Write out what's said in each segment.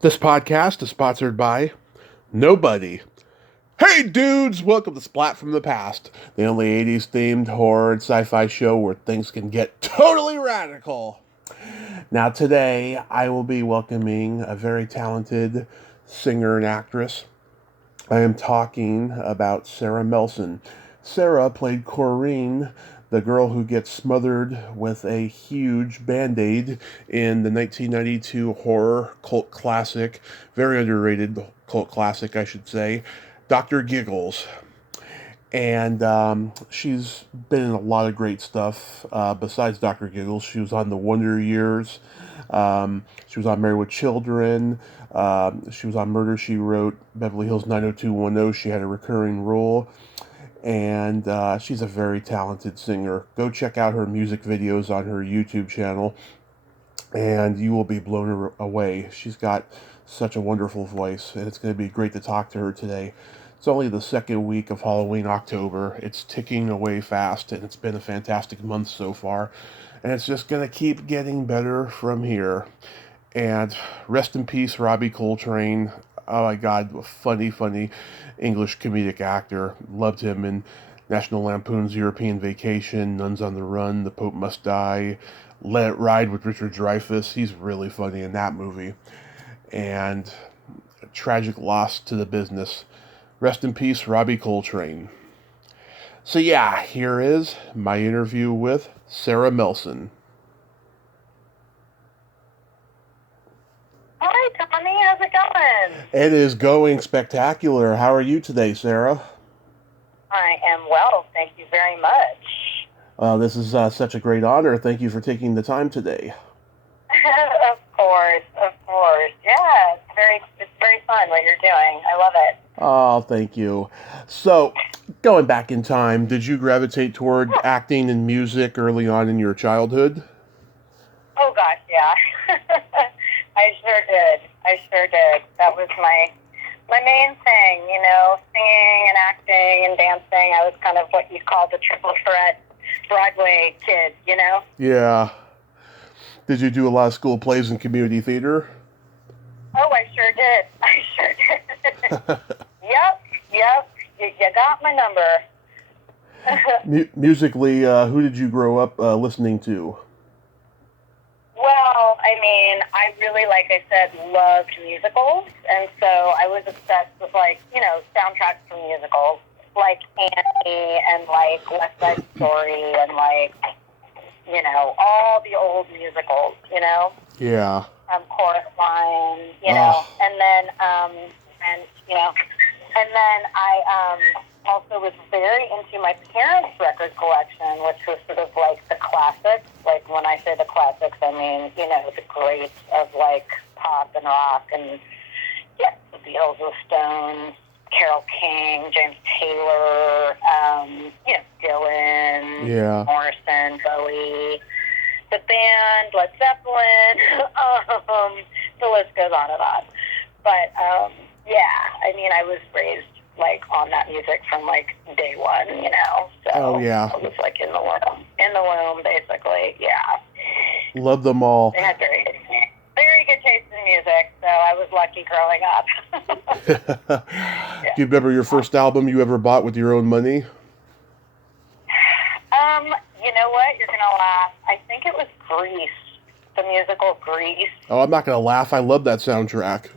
This podcast is sponsored by nobody. Hey dudes, welcome to Splat from the Past, the only 80s themed horror and sci-fi show where things can get totally radical. Now today, I will be welcoming a very talented singer and actress. I am talking about Sara Melson. Sara played Coreen, the girl who gets smothered with a huge band-aid in the 1992 horror cult classic, very underrated cult classic, I should say, Dr.Giggles. And she's been in a lot of great stuff besides Dr. Giggles. She was on The Wonder Years. She was on Married with Children. She was on Murder, She Wrote, Beverly Hills 90210. She had a recurring role. And she's a very talented singer. Go check out her music videos on her YouTube channel, and you will be blown away. She's got such a wonderful voice, and it's going to be great to talk to her today. It's only the second week of Halloween, October. It's ticking away fast, and it's been a fantastic month so far. And it's just going to keep getting better from here. And rest in peace, Robbie Coltrane. Oh my God, funny English comedic actor. Loved him in National Lampoon's European Vacation, Nuns on the Run, The Pope Must Die, Let It Ride with Richard Dreyfuss. He's really funny in that movie. And a tragic loss to the business. Rest in peace, Robbie Coltrane. So yeah, here is my interview with Sara Melson. Hi, Tommy. How's it going? It is going spectacular. How are you today, Sara? I am well. Thank you very much. This is such a great honor. Thank you for taking the time today. Of course. Yeah, it's very fun what you're doing. I love it. Oh, thank you. So, going back in time, did you gravitate toward acting and music early on in your childhood? Oh gosh, yeah. I sure did. That was my main thing, singing and acting and dancing. I was kind of what you'd call the triple threat Broadway kid, Yeah. Did you do a lot of school plays and community theater? Oh, I sure did. Yep. You got my number. Musically, who did you grow up listening to? Well, I mean, I really, like I said, loved musicals, and so I was obsessed with, soundtracks for musicals, like Annie and, West Side Story and, all the old musicals, Yeah. Chorus Line, and then I also was very into my parents' record collection, which was sort of like the classics. Like when I say the classics, I mean, the greats of pop and rock and the Beatles, the Stones, Carole King, James Taylor, Dylan, Yeah. Morrison, Bowie, the band, Led Zeppelin, the list goes on and on. But, I mean, I was raised, on that music from, day one, So Oh, yeah. I was, in the womb, basically, yeah. Love them all. They had very good taste in music, so I was lucky growing up. Yeah. Do you remember your first album you ever bought with your own money? You know what? You're going to laugh. I think it was Grease, the musical Grease. Oh, I'm not going to laugh. I love that soundtrack.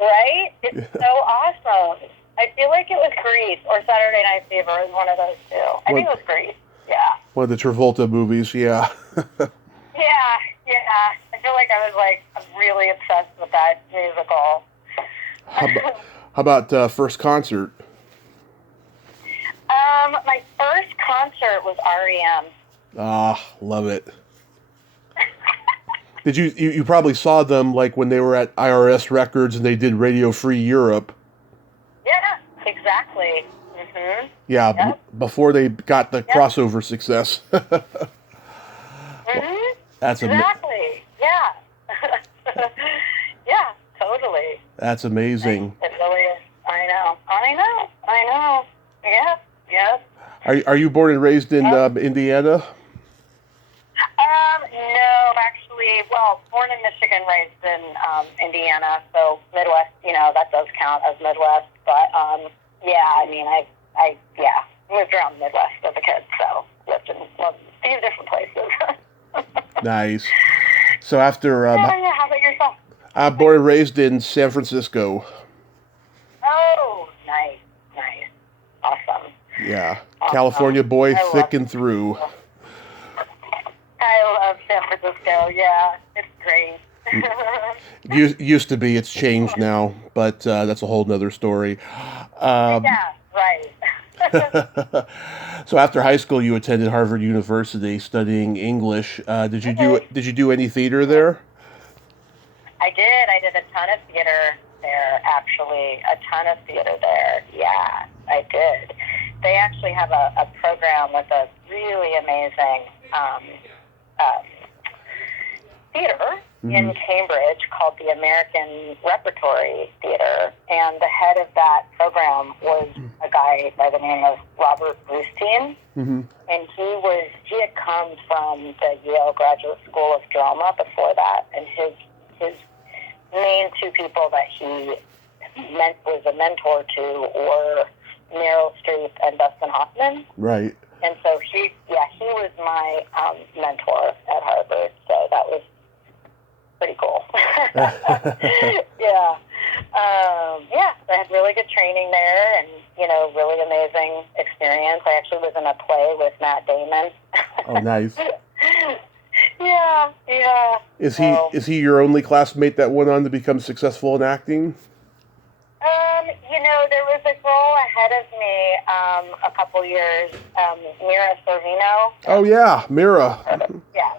Right? It's so awesome. I feel like it was Grease or Saturday Night Fever. It was one of those two. I think it was Grease. Yeah. One of the Travolta movies, yeah. Yeah. I feel like I was really obsessed with that musical. How about first concert? My first concert was REM. Ah, love it. Did you probably saw them when they were at IRS Records and they did Radio Free Europe? Yeah, exactly. Mm-hmm. Yeah, Yep. Before they got the crossover success. Mm-hmm. That's exactly. Yeah. Yeah, totally. That's amazing. It really is. I know. Yeah. Are you born and raised in Indiana? No, actually, born in Michigan. Michigan, raised in Indiana, so Midwest, that does count as Midwest. But yeah, I mean, I moved around the Midwest as a kid, so lived in a few different places. Nice. So after yeah, how about yourself? I'm born and raised in San Francisco. Oh, nice. Awesome. Yeah, Awesome. California boy, I thick and through. I love San Francisco. Yeah, it's great. Used to be, it's changed now, but that's a whole nother story. Yeah, right. So after high school, you attended Harvard University studying English. Did you do any theater there? I did. I did a ton of theater there, actually. A ton of theater there. Yeah, I did. They actually have a program with a really amazing theater in Cambridge called the American Repertory Theater, and the head of that program was a guy by the name of Robert Brustein, and he had come from the Yale Graduate School of Drama before that, and his main two people that he was a mentor to were Meryl Streep and Dustin Hoffman. Right. And so he was my mentor at Harvard, so that was pretty cool. Yeah. I had really good training there and, really amazing experience. I actually was in a play with Matt Damon. Oh, nice. Yeah. Is he your only classmate that went on to become successful in acting? There was a girl ahead of me a couple years, Mira Sorvino. Oh, yeah, Mira. Yeah,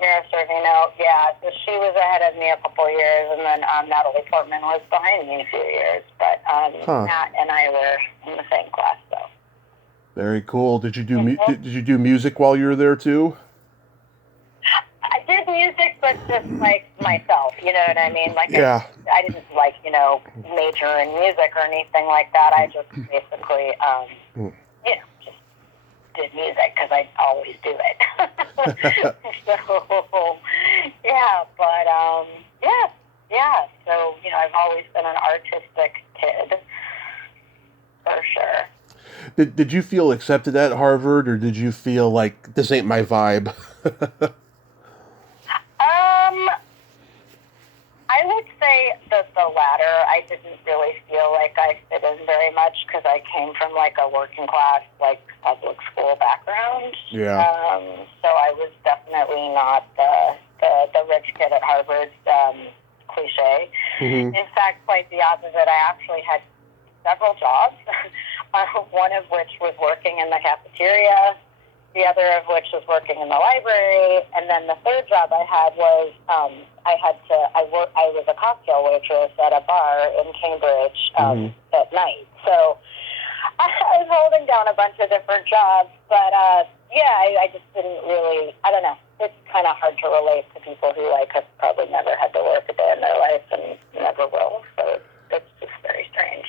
Mira Sorvino. Yeah, so she was ahead of me a couple years, and then Natalie Portman was behind me a few years. But Matt and I were in the same class, so. Very cool. Did you do music while you were there too? I did music, but just like myself, you know what I mean? Like, yeah. I didn't major in music or anything like that. I just basically, just did music because I always do it. So, yeah, but So I've always been an artistic kid, for sure. Did you feel accepted at Harvard, or did you feel like this ain't my vibe? I would say the latter. I didn't really feel like I fit in very much because I came from a working class, public school background. Yeah. So I was definitely not the rich kid at Harvard cliche. Mm-hmm. In fact, quite the opposite. I actually had several jobs, one of which was working in the cafeteria, the other of which was working in the library, and then the third job I had was I was a cocktail waitress at a bar in Cambridge at night. So I was holding down a bunch of different jobs, but I just didn't really. I don't know. It's kind of hard to relate to people who have probably never had to work a day in their life and never will. So it's just very strange.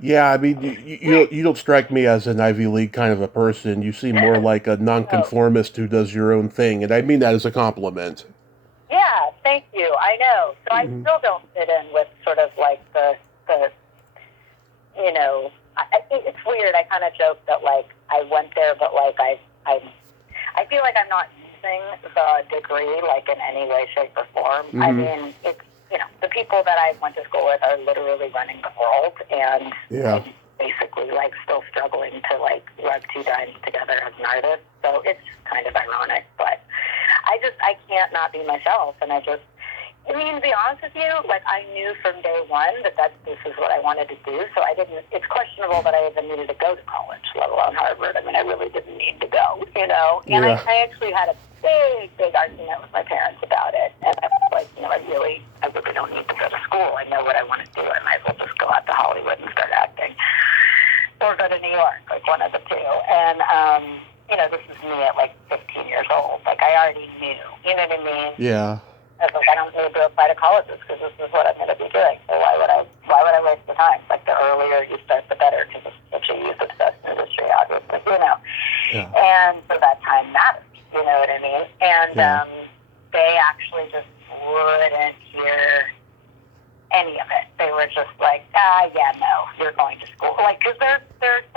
Yeah, I mean, you don't strike me as an Ivy League kind of a person. You seem more like a nonconformist who does your own thing, and I mean that as a compliment. Yeah, thank you. I know. So I still don't fit in with sort of the it's weird. I kind of joke that I went there, but I feel like I'm not using the degree in any way, shape, or form. Mm-hmm. I mean, it's the people that I went to school with are literally running the world, and I'm basically still struggling to rub two dimes together as an artist. So it's kind of ironic, but I can't not be myself, and to be honest with you, I knew from day one that this is what I wanted to do, so it's questionable that I even needed to go to college, let alone Harvard. I mean, I really didn't need to go, and I actually had a big argument with my parents about it, and I was like, I really don't need to go to school. I know what I want to do. I might as well just go out to Hollywood and start acting, or go to New York, one of the two, and this is me at 15 years old. I already knew, you know what I mean? Yeah. I was I don't need to apply to colleges because this is what I'm going to be doing. So why would I waste the time? The earlier you start, the better, because it's such a youth-obsessed industry, obviously, Yeah. And so that time matters, you know what I mean? And they actually just wouldn't hear any of it. They were just like, yeah, no, you're going to school. Like, because they're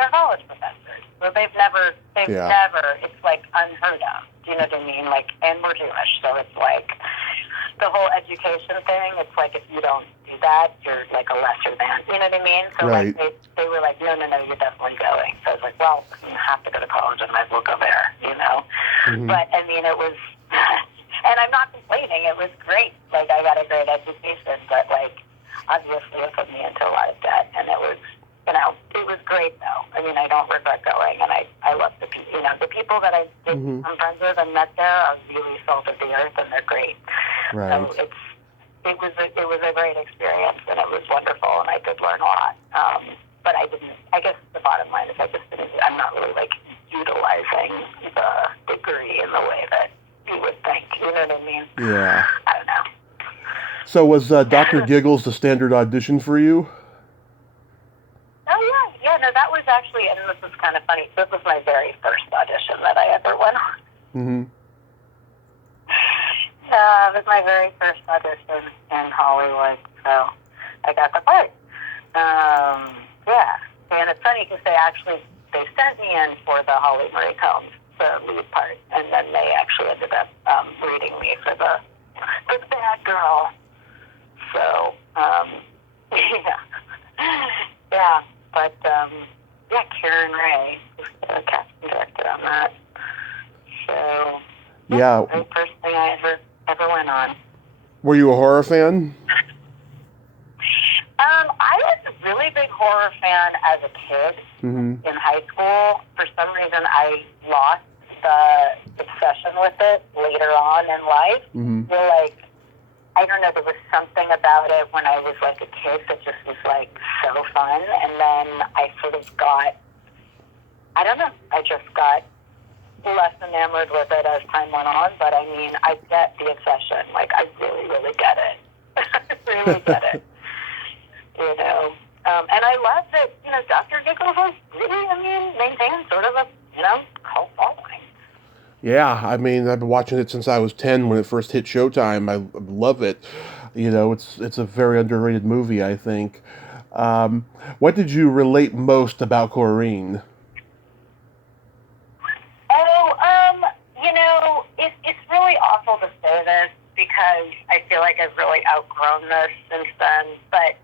college professors. So they've never, it's like unheard of. Do you know what I mean? Like, and we're Jewish, so it's like the whole education thing. It's like if you don't do that, you're like a lesser than. You know what I mean? So right. like they were like, no, you're definitely going. So I was like, well, you have to go to college, I might as well go there. You know? Mm-hmm. But I mean, it was, and I'm not complaining. It was great. Like I got a great education, but like obviously it put me into a lot of debt, and it was. You know, it was great though. I mean, I don't regret going, and I love the people. You know, the people that I did become friends with and met there are really salt of the earth, and they're great. Right. So it was a great experience, and it was wonderful, and I did learn a lot. But I didn't. I guess the bottom line is I'm not really like utilizing the degree in the way that you would think. You know what I mean? Yeah. I don't know. So was Dr. Giggles the standard audition for you? Oh, yeah, no, that was actually, and this is kind of funny, this was my very first audition that I ever went on. Mm-hmm. It was my very first audition in Hollywood, so I got the part. Yeah, and it's funny because they sent me in for the Holly Marie Combs, the lead part, and then they actually ended up reading me for the bad girl. So, yeah, but Karen Ray was the casting director on that. So, yeah, the very first thing I ever went on. Were you a horror fan? I was a really big horror fan as a kid in high school. For some reason, I lost the obsession with it later on in life. I feel like, I don't know, there was something about it when I was like a kid that just was like so fun. And then I sort of got, I don't know, I just got less enamored with it as time went on. But I mean, I get the obsession. Like, I really, really get it. I really get it. You know, and I love that, you know, Dr. Giggles has really, maintained sort of a, cult following. Yeah, I mean, I've been watching it since I was 10 when it first hit Showtime. I love it. You know, it's a very underrated movie, I think. What did you relate most about Coreen? It's really awful to say this because I feel like I've really outgrown this since then, but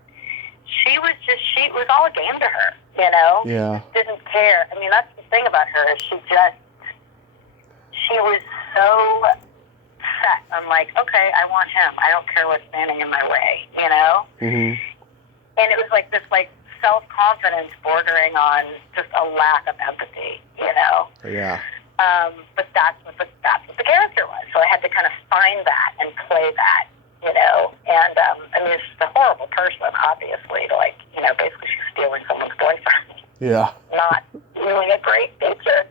she was all a game to her, you know? Yeah. She didn't care. I mean, that's the thing about her, is she was so set on like, okay, I want him. I don't care what's standing in my way, you know? Mm-hmm. And it was like this like self-confidence bordering on just a lack of empathy, you know? Yeah. But that's what the character was. So I had to kind of find that and play that, you know? And, she's a horrible person, obviously, to like, basically she's stealing someone's boyfriend. Yeah. Not really a great picture.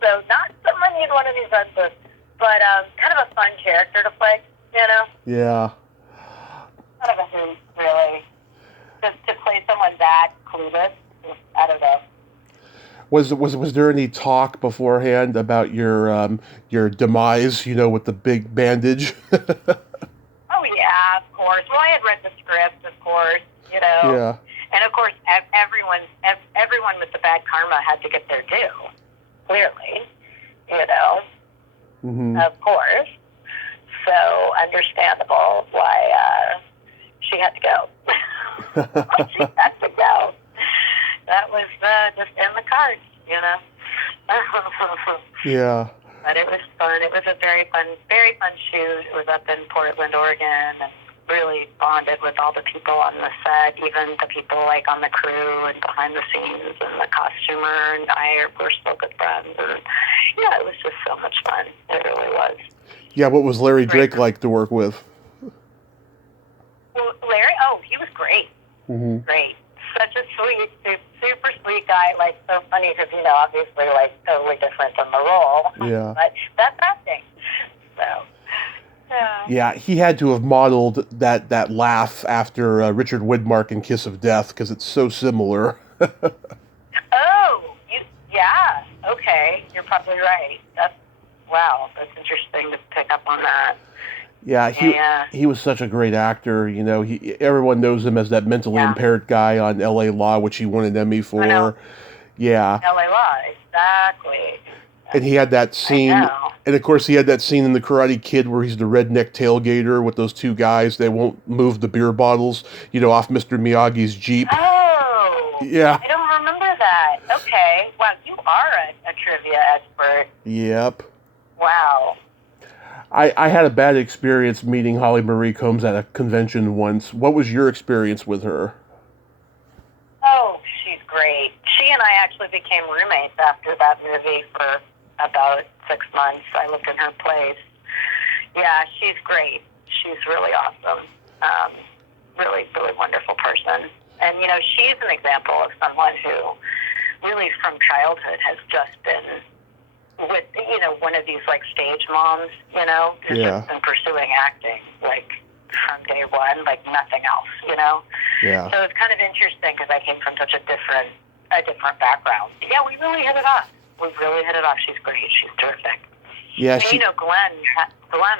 So not someone you'd want to be friends with, but kind of a fun character to play, you know? Yeah. Kind of a hoot, really. Just to play someone that clueless, I don't know. Was there any talk beforehand about your demise, with the big bandage? Oh, yeah, of course. Well, I had read the script, of course, Yeah. And, of course, everyone with the bad karma had to get their due, clearly, Of course. So, understandable why she had to go. She had to go. That was just in the cards, Yeah. But it was fun. It was a very fun shoot. It was up in Portland, Oregon, and really bonded with all the people on the set, even the people like on the crew and behind the scenes, and the costumer and I were still good friends. And yeah, it was just so much fun. It really was. Yeah, what was Larry Drake like to work with? Well, Larry, he was great. Mm-hmm. Great. Such a sweet, super sweet guy. Like, so funny because, obviously, like, totally different than the role. Yeah. But that's acting. So, yeah. Yeah, he had to have modeled that laugh after Richard Widmark in Kiss of Death because it's so similar. Yeah. Okay. You're probably right. That's interesting to pick up on that. Yeah, Yeah. he was such a great actor. You know, everyone knows him as that mentally Yeah. impaired guy on L.A. Law, which he won an Emmy I know. for. Yeah, LA Law, exactly. and he had that I scene, know. and of course he had that scene in The Karate Kid where he's the redneck tailgater with those two guys. They won't move the beer bottles, you know, off Mr. Miyagi's Jeep. Oh, Yeah. I don't remember that. Okay. Wow, you are a trivia expert. Yep. Wow. I had a bad experience meeting Holly Marie Combs at a convention once. What was your experience with her? Oh, she's great. She and I actually became roommates after that movie for about 6 months. I lived in her place. Yeah, she's great. She's really awesome. Really, really wonderful person. And, you know, she's an example of someone who really from childhood has just been with, you know, one of these, like, stage moms, you know, who's just been pursuing acting, like, from day one, like nothing else, you know? Yeah. So it's kind of interesting because I came from such a different background. Yeah, we really hit it off. We really hit it off. She's great. She's terrific. Yeah, and, you know, Glenn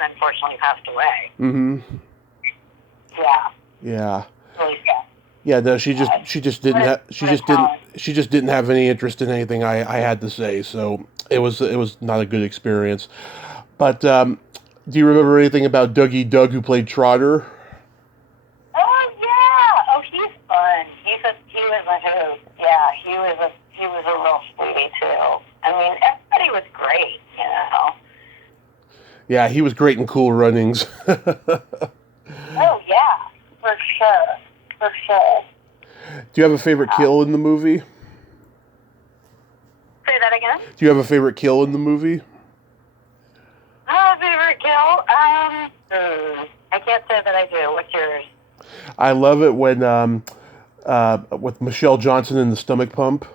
unfortunately passed away. Mm-hmm. Yeah. Yeah. Really sad. Yeah, no, she just didn't have any interest in anything I had to say, so it was not a good experience. But do you remember anything about Dougie Doug, who played Trotter? Oh yeah. Oh, he's fun. He was a hoot. Yeah, he was a real sweetie too. I mean, everybody was great, you know. Yeah, he was great in Cool Runnings. Oh yeah, for sure. For sure. Do you have a favorite kill in the movie? Say that again? Do you have a favorite kill in the movie? Oh, favorite kill? I can't say that I do. What's yours? I love it when with Michelle Johnson in the stomach pump.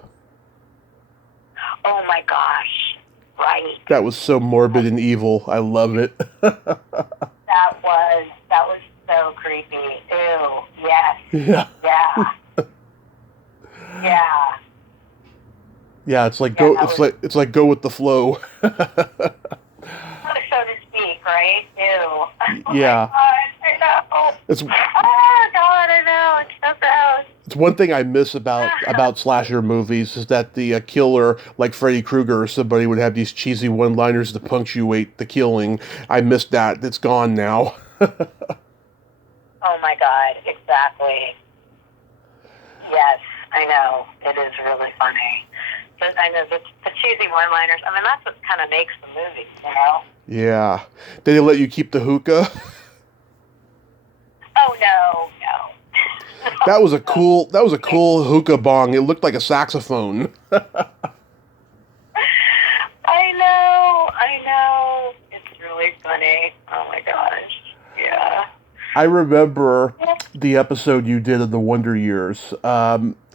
Oh my gosh! Right. That was so morbid and evil. I love it. That was so creepy. Ew. Yes. Yeah. Yeah. Yeah. Yeah, it's like it's like go with the flow. So to speak, right? Ew. Oh Yeah. my God, I know. It's Oh God, I know. It's so gross. It's one thing I miss about slasher movies is that the killer, like Freddy Krueger or somebody, would have these cheesy one-liners to punctuate the killing. I miss that. It's gone now. Oh my God, exactly. Yes, I know. It is really funny. But I know the cheesy one-liners. I mean, that's what kind of makes the movie, you know? Yeah. Did they let you keep the hookah? Oh no. That was a cool hookah bong. It looked like a saxophone. I know. It's really funny. Oh my gosh. Yeah. I remember the episode you did of the Wonder Years.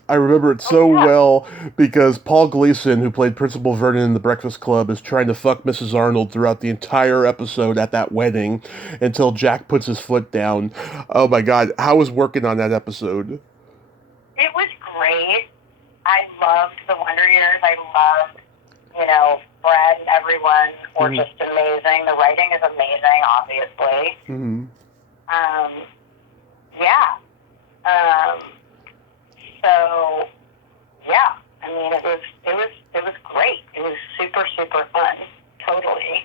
I remember it so well because Paul Gleason, who played Principal Vernon in The Breakfast Club, is trying to fuck Mrs. Arnold throughout the entire episode at that wedding until Jack puts his foot down. Oh my God, how was working on that episode? It was great. I loved the Wonder Years. I loved, you know, Brad and everyone were just amazing. The writing is amazing, obviously. Mm-hmm. Yeah. So, yeah. I mean, it was great. It was super, super fun. Totally.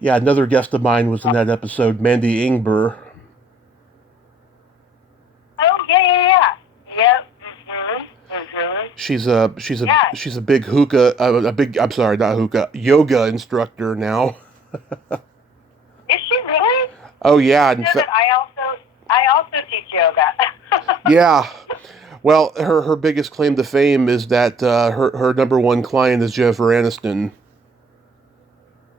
Yeah, another guest of mine was in that episode, Mandy Ingber. Oh yeah. Yep. Mhm. She's a big hookah, not hookah, yoga instructor now. Is she really? Oh yeah. You know that I also teach yoga. Yeah. Well, her biggest claim to fame is that her number one client is Jennifer Aniston.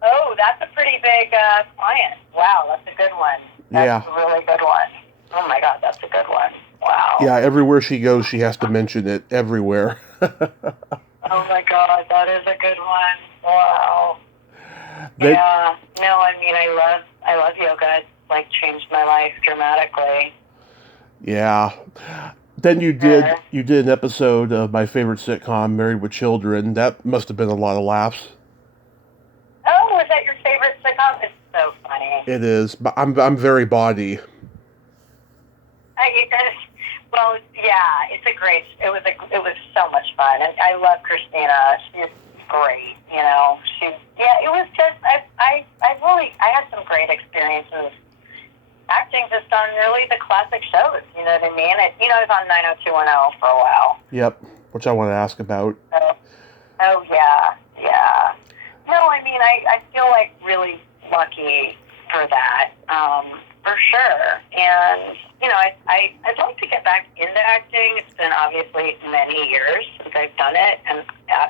Oh, that's a pretty big client. Wow, that's a good one. That's a really good one. Oh my God, that's a good one. Wow. Yeah, everywhere she goes, she has to mention it. Everywhere. Oh my God, that is a good one. Wow. Yeah. No, I mean, I love yoga. It's like changed my life dramatically. Yeah. Then you did an episode of my favorite sitcom, Married with Children. That must have been a lot of laughs. Oh, was that your favorite sitcom? It's so funny. funny. It is. But I'm very body. Well, yeah, it's a great. It was so much fun, and I love Christina. She's great. You know, it was just I had some great experiences acting just on really the classic shows. You know what I mean? I was on 90210 for a while. Yep, which I want to ask about. Oh yeah. No, I mean I feel like really lucky for that. For sure. And, I'd like to get back into acting. It's been obviously many years since I've done it. And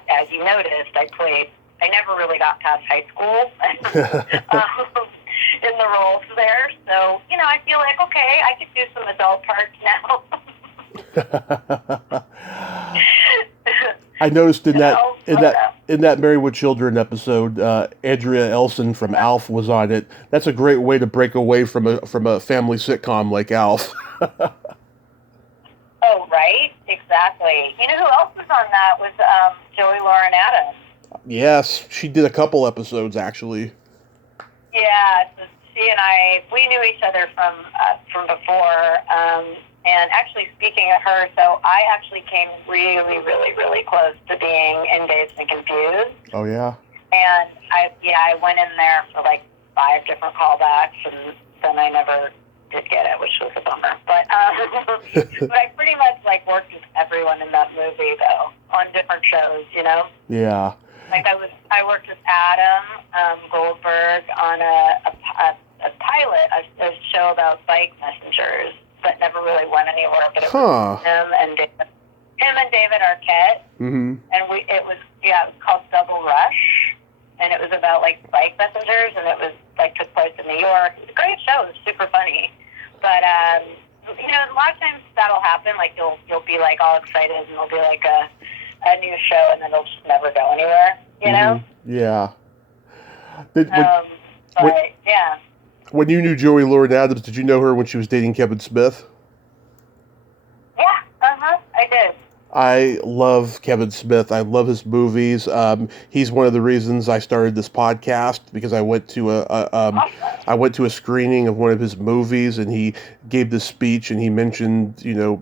as you noticed, I never really got past high school in the roles there. So, I feel like, okay, I could do some adult parts now. I noticed in that Married with Children episode, Andrea Elson from Alf was on it. That's a great way to break away from a family sitcom like Alf. Oh, right, exactly. You know who else was on that was Joey Lauren Adams. Yes, she did a couple episodes actually. Yeah, so she and we knew each other from before. And actually, speaking of her, so I actually came really, really, really close to being in Dazed and Confused. Oh, yeah? And I went in there for like 5 different callbacks, and then I never did get it, which was a bummer. But but I pretty much worked with everyone in that movie, though, on different shows, Yeah. Like I worked with Adam Goldberg on a pilot, a show about bike messengers. That never really went anywhere, but it was him and David Arquette, and it was called Double Rush, and it was about bike messengers, and it was took place in New York. It was a great show. It was super funny, but a lot of times that'll happen. You'll be all excited, and it'll be a new show, and then it'll just never go anywhere. You know? Yeah. Yeah. When you knew Joey Lauren Adams, did you know her when she was dating Kevin Smith? Yeah, I did. I love Kevin Smith. I love his movies. He's one of the reasons I started this podcast because I went to a screening of one of his movies, and he gave this speech, and he mentioned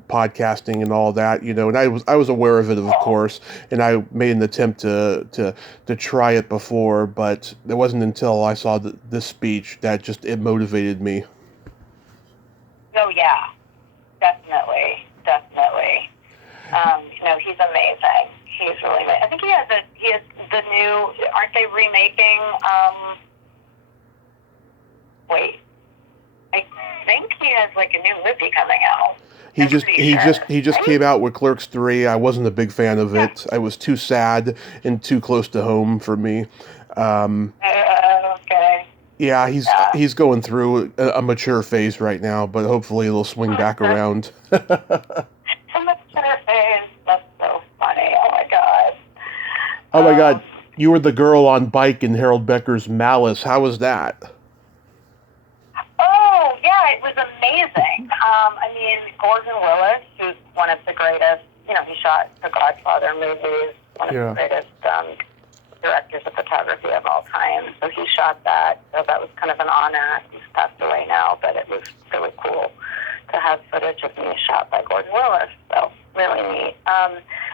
podcasting and all that, and I was aware of it, of course, and I made an attempt to try it before, but it wasn't until I saw this speech that it motivated me. Oh yeah, definitely. He's amazing. He's really amazing. I think he has the new. Aren't they remaking? I think he has a new movie coming out. He just came out with Clerks 3. I wasn't a big fan of it. I was too sad and too close to home for me. Okay. Yeah, he's going through a mature phase right now, but hopefully it'll swing back around. That's so funny. Oh my god. Oh my god. You were the girl on Bike in Harold Becker's Malice. How was that? Oh, yeah, it was amazing. Gordon Willis, who's one of the greatest, he shot the Godfather movies, one of the greatest directors of photography of all time. So he shot that. So that was kind of an honor. He's passed away now, but it was really cool to have footage of me shot by Gordon Willis. So really neat.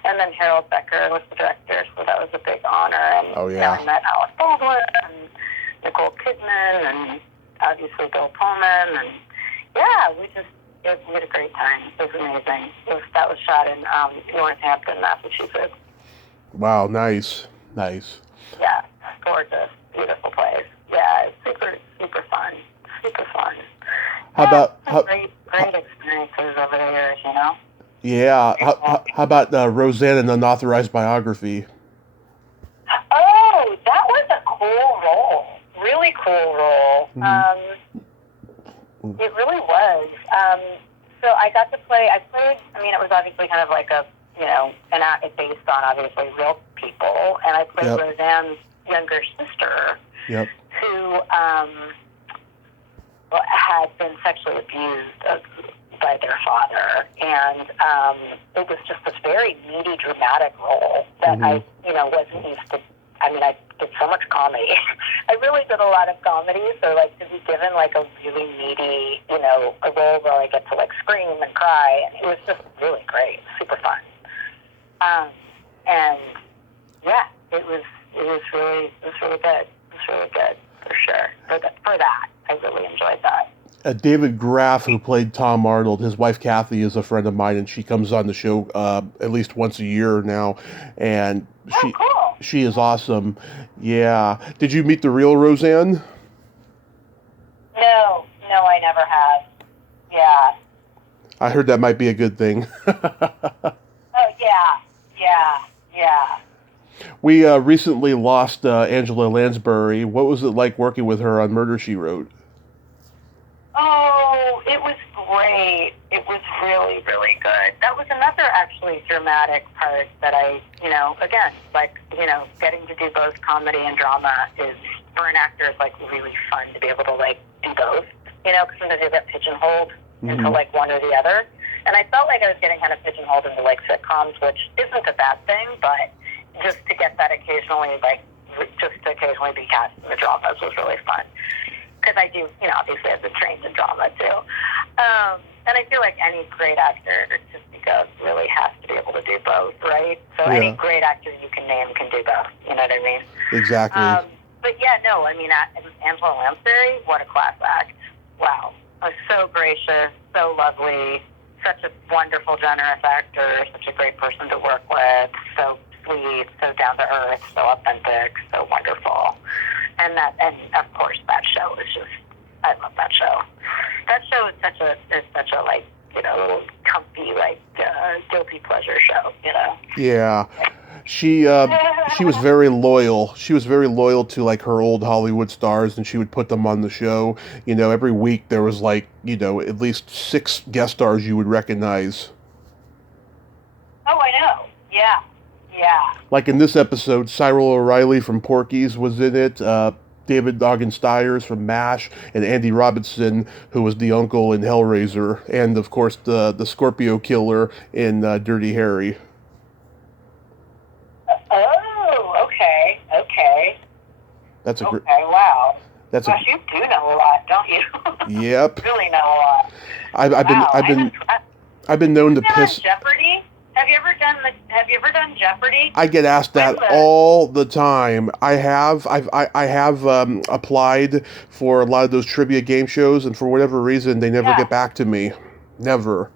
And then Harold Becker was the director, so that was a big honor. And I met Alec Baldwin and Nicole Kidman and obviously Bill Pullman. And we had a great time. It was amazing. That was shot in Northampton, Massachusetts. Wow, nice. Yeah, gorgeous, beautiful place. Yeah, it's super, super fun. How about great experiences over the years, Yeah. How about Roseanne, an unauthorized biography? Oh, that was a cool role. Really cool role. It really was. So I got to play. It was obviously kind of an act based on obviously real people, and I played Roseanne's younger sister, who had been sexually abused by their father, and it was just this very meaty, dramatic role that I wasn't used to. I did so much comedy. I really did a lot of comedy, so like to be given like a really meaty, you know, a role where I get to like scream and cry, and it was just really great, super fun. And yeah, it was really good. It was really good for sure. For that, I really enjoyed that. David Graff, who played Tom Arnold, his wife Kathy is a friend of mine, and she comes on the show at least once a year now, and Cool. she is awesome. Yeah. Did you meet the real Roseanne? No, I never have. Yeah. I heard that might be a good thing. Oh yeah. We recently lost Angela Lansbury. What was it like working with her on Murder, She Wrote? Oh, it was great. It was really, really good. That was another actually dramatic part that I, you know, again, like, you know, getting to do both comedy and drama is, for an actor, is like really fun to be able to like do both, you know, because sometimes you get pigeonholed into like one or the other. And I felt like I was getting kind of pigeonholed into like sitcoms, which isn't a bad thing, but just to get that occasionally, like, just to occasionally be cast in the dramas was really fun. Because I do, you know, obviously I've been trained in drama too. And I feel like any great actor to speak of really has to be able to do both, right? So any great actor you can name can do both, you know what I mean? Exactly. But yeah, no, I mean, Angela Lansbury, what a class act. Wow. So gracious, so lovely, such a wonderful, generous actor, such a great person to work with, so sweet, so down to earth, so authentic, so wonderful. And of course that show is just, I love that show. That show is such a like, you know, little comfy, like, guilty pleasure show, you know? Yeah. She was very loyal. She was very loyal to like her old Hollywood stars, and she would put them on the show. You know, every week there was like, you know, at least 6 guest stars you would recognize. Oh, I know. Yeah. Like in this episode, Cyril O'Reilly from Porky's was in it. David Doggan Stiers from MASH, and Andy Robinson, who was the uncle in Hellraiser, and of course the Scorpio Killer in Dirty Harry. Oh, okay. That's a great. Okay, wow. That's Gosh, you do know a lot, don't you? Yep. Really know a lot. I've been known to piss. Jeopardy? Have you ever done Jeopardy? I get asked that all the time. I have applied for a lot of those trivia game shows, and for whatever reason, they never get back to me. Never.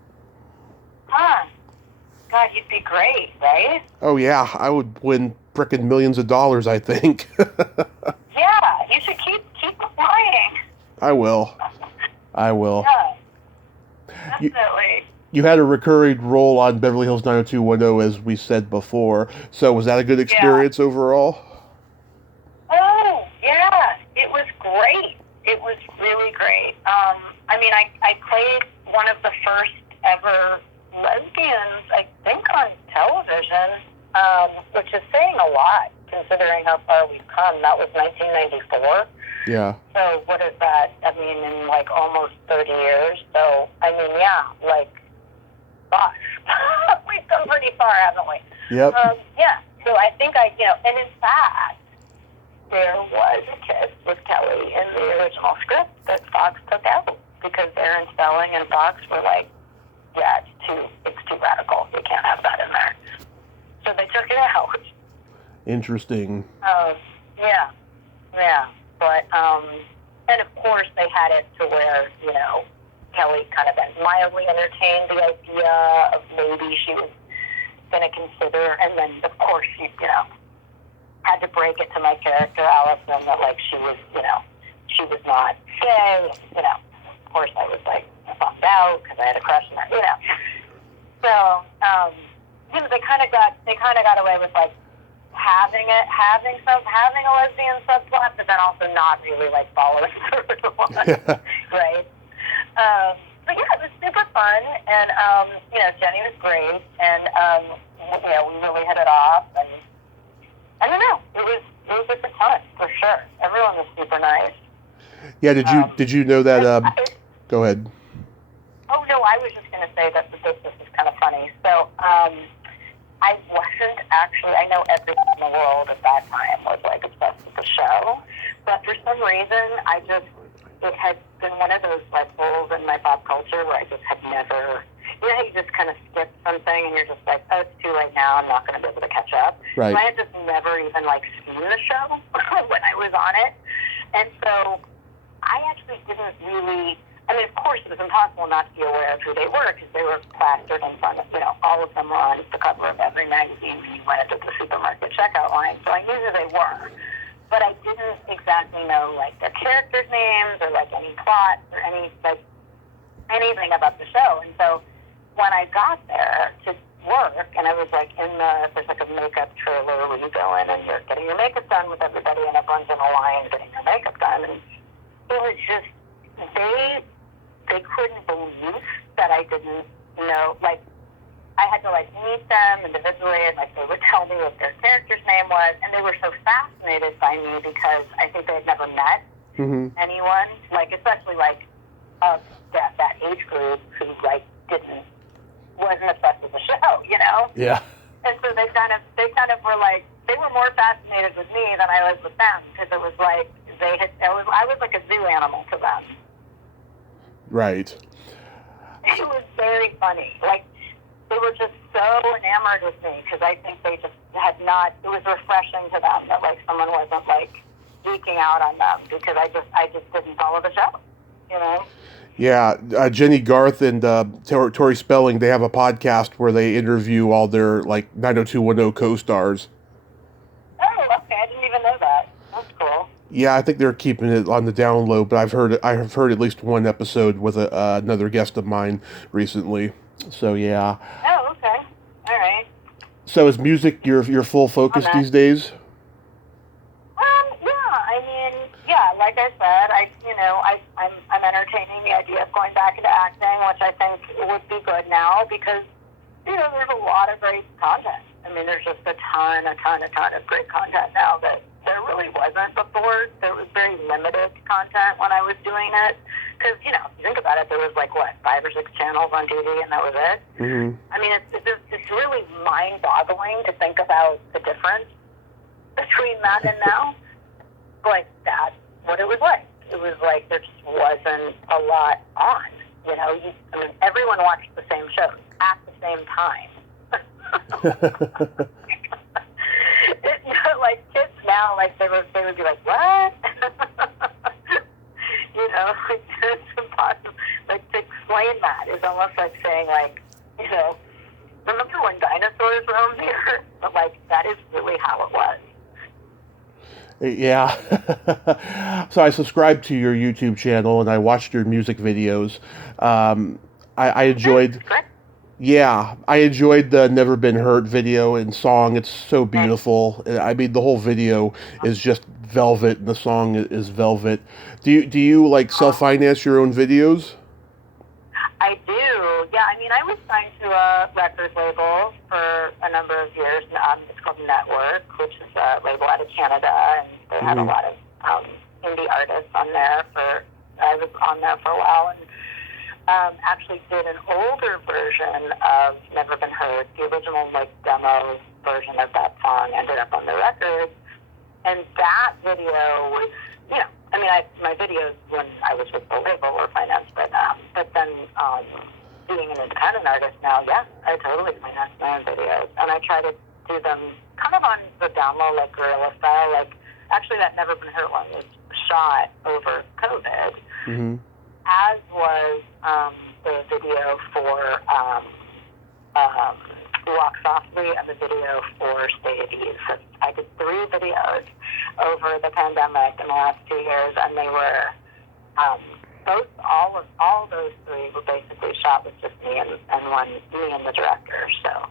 Huh. God, you'd be great, right? Oh yeah, I would win frickin' millions of dollars, I think. Yeah, you should keep applying. I will. Yeah, definitely. You had a recurring role on Beverly Hills 90210, as we said before. So was that a good experience overall? Oh, yeah. It was great. It was really great. I mean, I played one of the first ever lesbians, I think, on television, which is saying a lot, considering how far we've come. That was 1994. Yeah. So what is that? I mean, in like almost 30 years. So, I mean, yeah, like, gosh, we've come pretty far, haven't we? Yep. Yeah. So I think and in fact, there was a kiss with Kelly in the original script that Fox took out because Aaron Spelling and Fox were like, yeah, it's too radical. We can't have that in there. So they took it out. Interesting. Yeah. But, and of course they had it to where, you know, Kelly kind of mildly entertained the idea of maybe she was going to consider, and then of course she, you know, had to break it to my character, Allison, that like she was, you know, she was not gay, you know. Of course I was like bummed out because I had a crush on her, you know. So, you know, they kind of got away with like having a lesbian subplot, but then also not really like following through on it, right? But yeah, it was super fun, and you know, Jenny was great, and you know, we really hit it off, and I don't know, it was just a ton for sure. Everyone was super nice. Yeah, did you know that? Go ahead. Oh no, I was just going to say that this is kind of funny. So I wasn't actually, I know everyone in the world at that time was like obsessed with the show, but for some reason, it had been one of those like holes in my pop culture where I just had never, you know how you just kind of skip something and you're just like, oh, it's too late now, I'm not going to be able to catch up. Right. So I had just never even like seen the show when I was on it. And so I actually didn't really, I mean, of course, it was impossible not to be aware of who they were because they were plastered in front of, all of them were on the cover of every magazine when you went into the supermarket checkout line. So I knew who they were. But I didn't exactly know, like, their characters' names or, like, any plots or anything about the show. And so when I got there to work, and I was, like, there's, like, a makeup trailer where you go in and you're getting your makeup done with everybody, and everyone's in a line getting their makeup done. And it was just, they couldn't believe that I didn't know, like, I had to, like, meet them individually, and, like, they would tell me what their character's name was, and they were so fascinated by me because I think they had never met anyone, like, especially, like, of that age group who, like, wasn't obsessed with the show, Yeah. And so they kind of were, like, they were more fascinated with me than I was with them, because it was, like, I was, like, a zoo animal to them. Right. It was very funny, like, they were just so enamored with me because I think they just had not, it was refreshing to them that, like, someone wasn't, like, geeking out on them because I just didn't follow the show, Yeah, Jenny Garth and Tori Spelling, they have a podcast where they interview all their, like, 90210 co-stars. Oh, okay, I didn't even know that. That's cool. Yeah, I think they're keeping it on the down low, but I have heard at least one episode with another guest of mine recently. So yeah. Oh, okay. All right. So is music your full focus these days? Yeah. Like I said, I'm entertaining the idea of going back into acting, which I think would be good now because there's a lot of great content. I mean, there's just a ton of great content now that there really wasn't before. There was very limited content when I was doing it. Because, if you think about it, there was, 5 or 6 channels on TV, and that was it. Mm-hmm. I mean, it's really mind-boggling to think about the difference between that and now. But that's what it was like. It was like there just wasn't a lot on. Everyone watched the same shows at the same time. Kids now, they would be like, what? It's impossible. To explain that is almost like saying, remember when dinosaurs roamed the earth? But, that is really how it was. Yeah. So I subscribed to your YouTube channel and I watched your music videos. I enjoyed... Yeah, I enjoyed the Never Been Hurt video and song. It's so beautiful. I mean, the whole video is just velvet, and the song is velvet. Do you self-finance your own videos? I do. Yeah, I mean, I was signed to a record label for a number of years. It's called Network, which is a label out of Canada, and they had a lot of indie artists on there. I was on there for a while, and actually did an older version of Never Been Heard. The original, demo version of that song ended up on the record. And that video was, my videos when I was with the label were financed by them. But then being an independent artist now, yeah, I totally finance my own videos. And I try to do them kind of on the down low, guerrilla style. Actually, that Never Been Heard one was shot over COVID. Mm-hmm. As was the video for Walk Softly and the video for State of Ease. So I did 3 videos over the pandemic in the last 2 years, and they were all those 3 were basically shot with just me and the director. So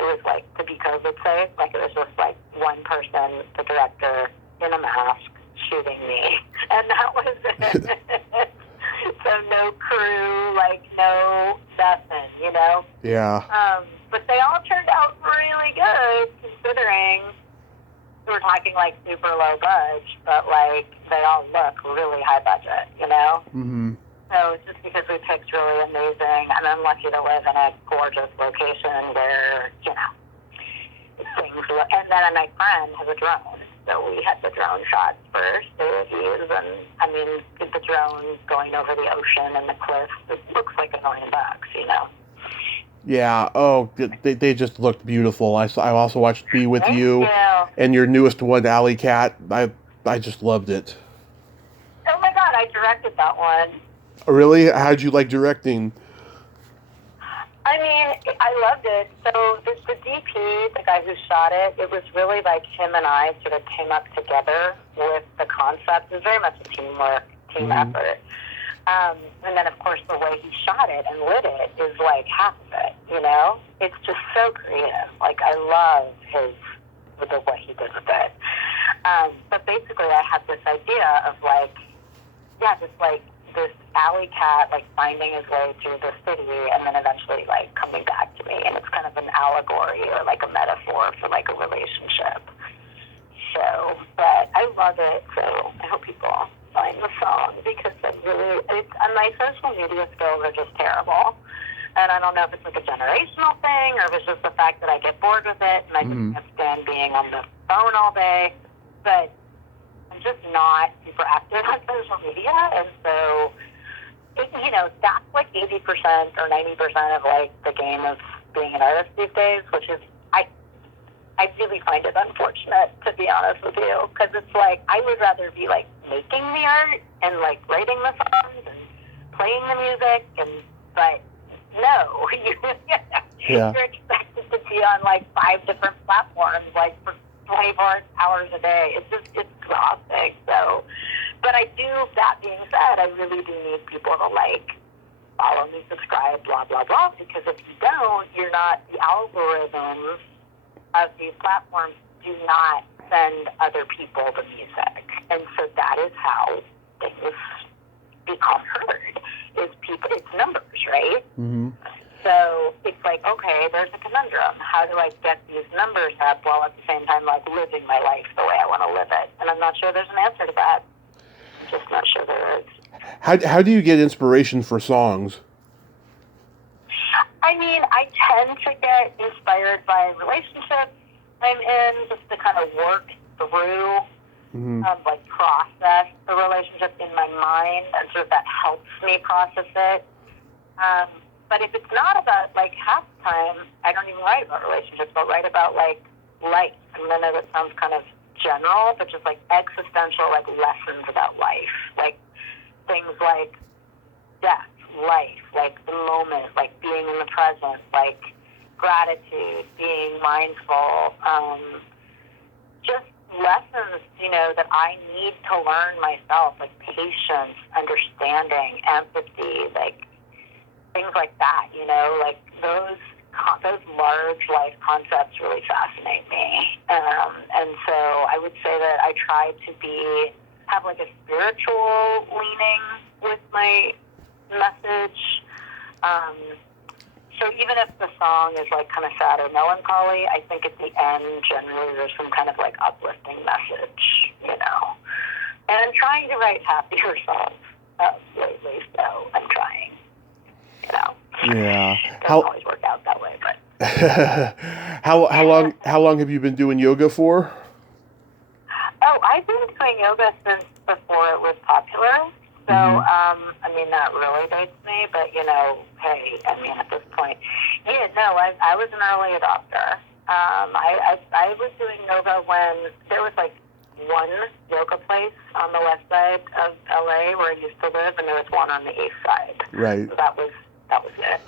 it was to be COVID safe. It was just one person, the director, in a mask shooting me, and that was it. So no crew, no nothing, Yeah. But they all turned out really good, considering we're talking super low budget, but they all look really high budget, Mm-hmm. So it's just because we picked really amazing, and I'm lucky to live in a gorgeous location where, things. And then my friend has a drone, so we had the drone shots first, the reviews, and I mean, the drone going over the ocean and the cliffs, it looks like $1 million, you know. Yeah. Oh, they just looked beautiful. I also watched Be With Thank You, you. and your newest one, Alley Cat. I just loved it. Oh my God, I directed that one. Really? How'd you like directing? I mean, I loved it. So the DP, the guy who shot it, it was really like him and I sort of came up together with the concept. It was very much a team effort. And then, of course, the way he shot it and lit it is like half of it, you know? It's just so creative. Like, I love what he did with it. But basically, I had this idea of like, just like this alley cat, like finding his way through the city and then eventually like coming back to me. And it's kind of an allegory or like a metaphor for like a relationship. So, but I love it. So I hope people find the song because and my social media skills are just terrible. And I don't know if it's like a generational thing or if it's just the fact that I get bored with it and I just can't stand being on the phone all day. But I'm just not super active on social media. And so, that's like 80% or 90% of like the game of being an artist these days, which is, I really find it unfortunate, to be honest with you, because it's like I would rather be like making the art and like writing the songs and playing the music, but no, you're expected to be on like 5 different platforms like for 24 hours a day. It's exhausting. So, but that being said, I really do need people to like follow me, subscribe, blah, blah, blah, because if you don't, the algorithms of these platforms do not send other people the music. And so that is how things become heard, it's numbers, right? Mm-hmm. So it's like, okay, there's a conundrum. How do I get these numbers up while at the same time like living my life the way I want to live it? And I'm not sure there's an answer to that. I'm just not sure there is. How do you get inspiration for songs? I mean, I tend to get inspired by relationships I'm in, just to kind of work through, like process the relationship in my mind, and sort of that helps me process it. But if it's not about, like, half the time, I don't even write about relationships, I'll write about, like, life. And I know that sounds kind of general, but just, like, existential, like, lessons about life. Like, things like death, life, like the moment, like being in the present, like gratitude, being mindful, just lessons, that I need to learn myself, like patience, understanding, empathy, like things like that, like those large life concepts really fascinate me. And so I would say that I try to have like a spiritual leaning with my message. So even if the song is like kind of sad or melancholy, I think at the end generally there's some kind of like uplifting message, And I'm trying to write happier songs lately, so I'm trying, Yeah. It doesn't always work out that way, but. How long have you been doing yoga for? Oh, I've been doing yoga since before it was popular. So, that really dates me, but, hey, at this point. Yeah, no, I was an early adopter. I was doing yoga when there was, like, one yoga place on the west side of L.A. where I used to live, and there was one on the east side. Right. So that was it.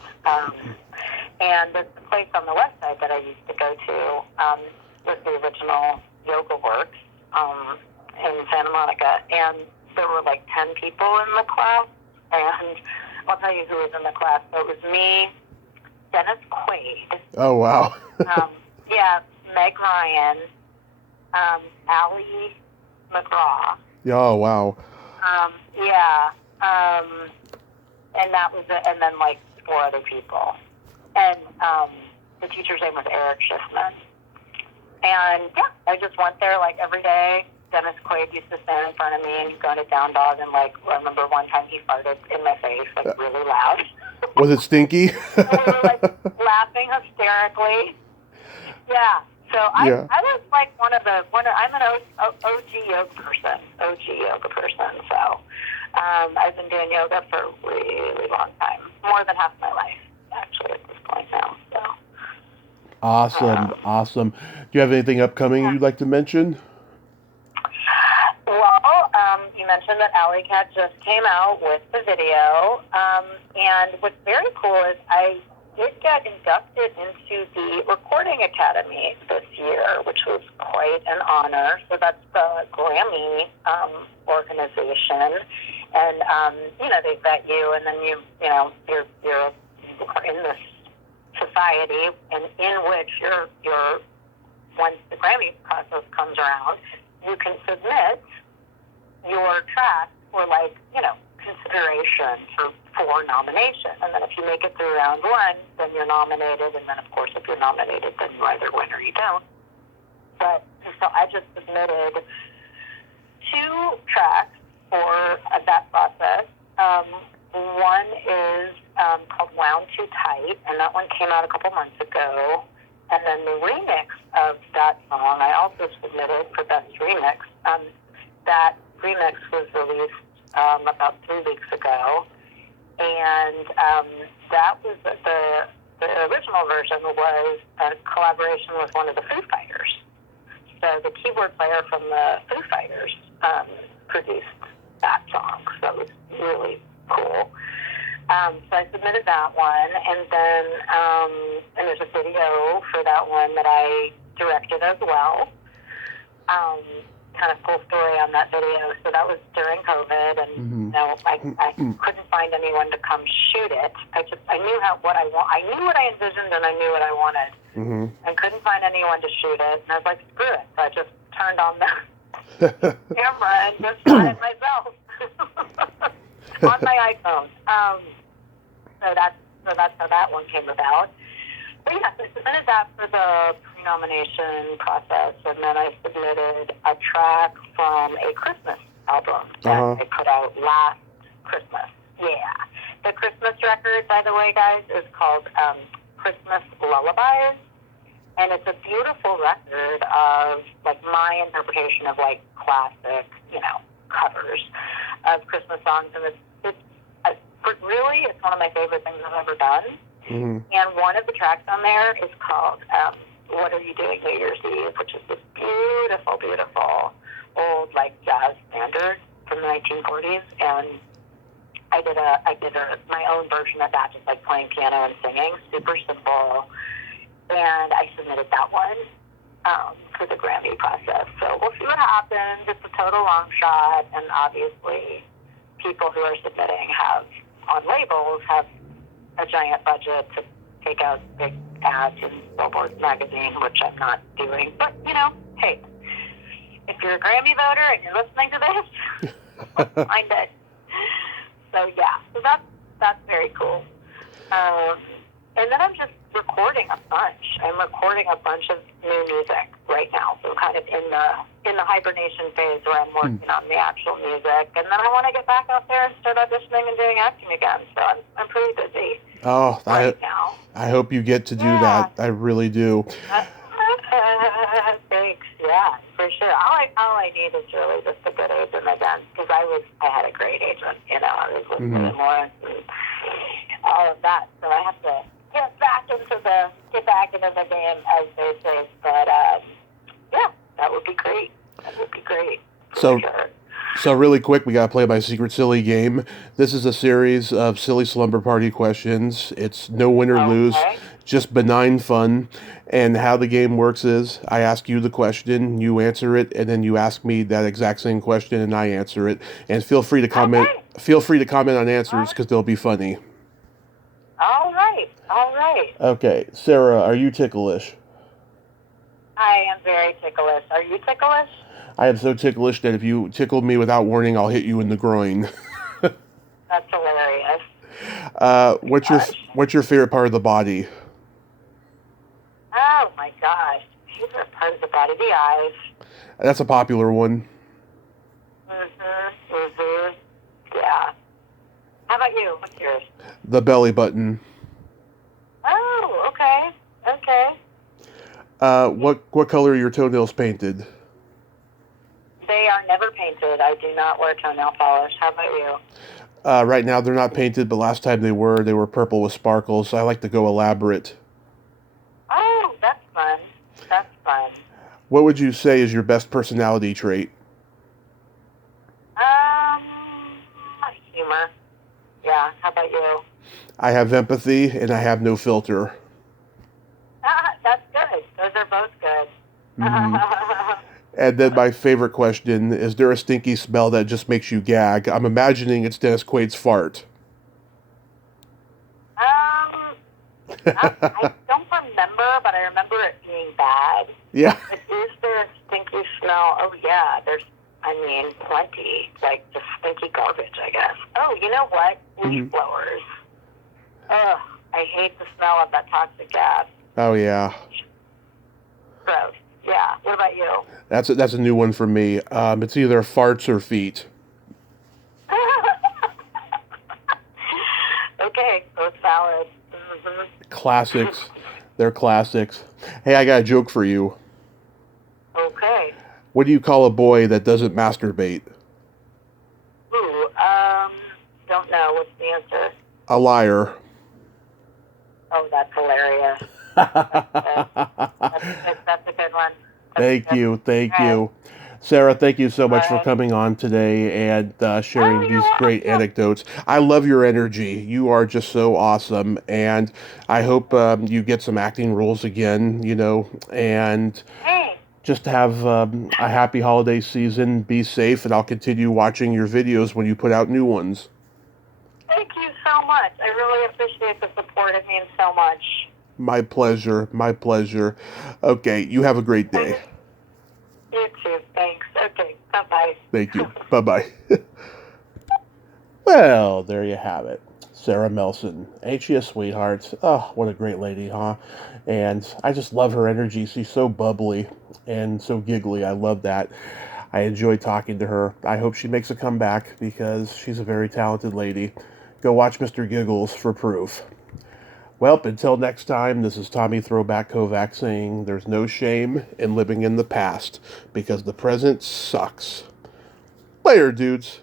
And the place on the west side that I used to go to was the original Yoga Works in Santa Monica, and there were like 10 people in the class, and I'll tell you who was in the class. So it was me, Dennis Quaid. Oh, wow. Meg Ryan, Allie McGraw. Oh, wow. And that was it, and then like 4 other people. And the teacher's name was Eric Schiffman. And I just went there like every day. Dennis Quaid used to stand in front of me and he'd go to down dog, and like I remember one time he farted in my face like really loud. Was it stinky? And we were like laughing hysterically. Yeah. So Yeah. I was like I'm an OG yoga person. So I've been doing yoga for a really long time, more than half my life actually at this point now. So Awesome. Do you have anything upcoming yeah. you'd like to mention? Well, you mentioned that Alley Cat just came out with the video, and what's very cool is I did get inducted into the Recording Academy this year, which was quite an honor. So that's the Grammy organization, and they vet you, and then you're in this society, and in which you're once the Grammy process comes around, you can submit your track for consideration for nomination. And then if you make it through round one, then you're nominated. And then of course, if you're nominated, then you either win or you don't. But so I just submitted 2 tracks for that process. One is called Wound Too Tight, and that one came out a couple months ago. And then the remix of that song I also submitted for Best Remix. That remix was released about 3 weeks ago, and that was the original version was a collaboration with one of the Foo Fighters. So the keyboard player from the Foo Fighters produced that song, so it was really cool. So I submitted that one, and then and there's a video for that one that I directed as well. Kind of cool story on that video. So that was during COVID, and I couldn't find anyone to come shoot it. I knew what I want. I knew what I envisioned, and I knew what I wanted. Mm-hmm. I couldn't find anyone to shoot it, and I was like, screw it. So I just turned on the camera and just shot it myself on my iPhone. So that's how that one came about. But yes, I submitted that for the pre-nomination process, and then I submitted a track from a Christmas album that I put out last Christmas. Yeah. The Christmas record, by the way, guys, is called Christmas Lullabies, and it's a beautiful record of my interpretation of classic, covers of Christmas songs, and it's one of my favorite things I've ever done. Mm-hmm. And one of the tracks on there is called What Are You Doing New Year's Eve, which is this beautiful, beautiful old jazz standard from the 1940s. And I did my own version of that, just playing piano and singing, super simple. And I submitted that one for the Grammy process. So we'll see what happens. It's a total long shot, and obviously people who are submitting on labels have a giant budget to take out big ads in Billboard magazine, which I'm not doing. But, hey, if you're a Grammy voter and you're listening to this, find it. So, yeah, so that's very cool. And then I'm just recording a bunch. I'm recording a bunch of new music right now. So kind of in the hibernation phase where I'm working on the actual music. And then I want to get back out there and start auditioning and doing acting again. So I'm pretty busy right now. I hope you get to do that. I really do. Thanks. Yeah, for sure. All I need is really just a good agent again, because I had a great agent. I was with William Morris and all of that. So I have to get back into the game, as they say. But yeah, that would be great. So really quick, we got to play my secret silly game. This is a series of silly slumber party questions. It's no win or lose, just benign fun. And how the game works is I ask you the question, you answer it, and then you ask me that exact same question and I answer it. And feel free to comment. Okay. Feel free to comment on answers because they'll be funny. All right. Okay, Sarah, are you ticklish? I am very ticklish. Are you ticklish? I am so ticklish that if you tickle me without warning, I'll hit you in the groin. That's hilarious. What's your favorite part of the body? Oh my gosh, favorite part of the body, the eyes. That's a popular one. Yeah. How about you? What's yours? The belly button. Oh, okay. What color are your toenails painted? They are never painted. I do not wear toenail polish. How about you? Right now they're not painted, but last time they were purple with sparkles. I like to go elaborate. Oh, that's fun. That's fun. What would you say is your best personality trait? Um, humor. Yeah. How about you? I have empathy and I have no filter. That's good. Those are both good. Mm. And then my favorite question, is there a stinky smell that just makes you gag? I'm imagining it's Dennis Quaid's fart. I don't remember, but I remember it being bad. Yeah. Is there a stinky smell? Oh, yeah. Plenty. Like, just stinky garbage, I guess. Oh, you know what? Leaf blowers. Ugh, I hate the smell of that toxic gas. Oh, yeah. Gross. Yeah. What about you? That's a new one for me. It's either farts or feet. Okay, both valid. Classics. They're classics. Hey, I got a joke for you. Okay. What do you call a boy that doesn't masturbate? Ooh, don't know. What's the answer? A liar. Oh, that's hilarious. That's a good one. Thank you. Sarah, thank you so much for coming on today and sharing these great anecdotes. I love your energy. You are just so awesome. And I hope you get some acting roles again, and just have a happy holiday season. Be safe, and I'll continue watching your videos when you put out new ones. Thank you so much. I really appreciate the support. It means so much. My pleasure. My pleasure. Okay, you have a great day. You too. Thanks. Okay. Bye-bye. Thank you. Bye-bye. Well, there you have it. Sara Melson. Ain't she a sweetheart? Oh, what a great lady, huh? And I just love her energy. She's so bubbly and so giggly. I love that. I enjoy talking to her. I hope she makes a comeback because she's a very talented lady. Go watch Mr. Giggles for proof. Well, until next time, this is Tommy Throwback Kovac saying there's no shame in living in the past because the present sucks. Later, dudes.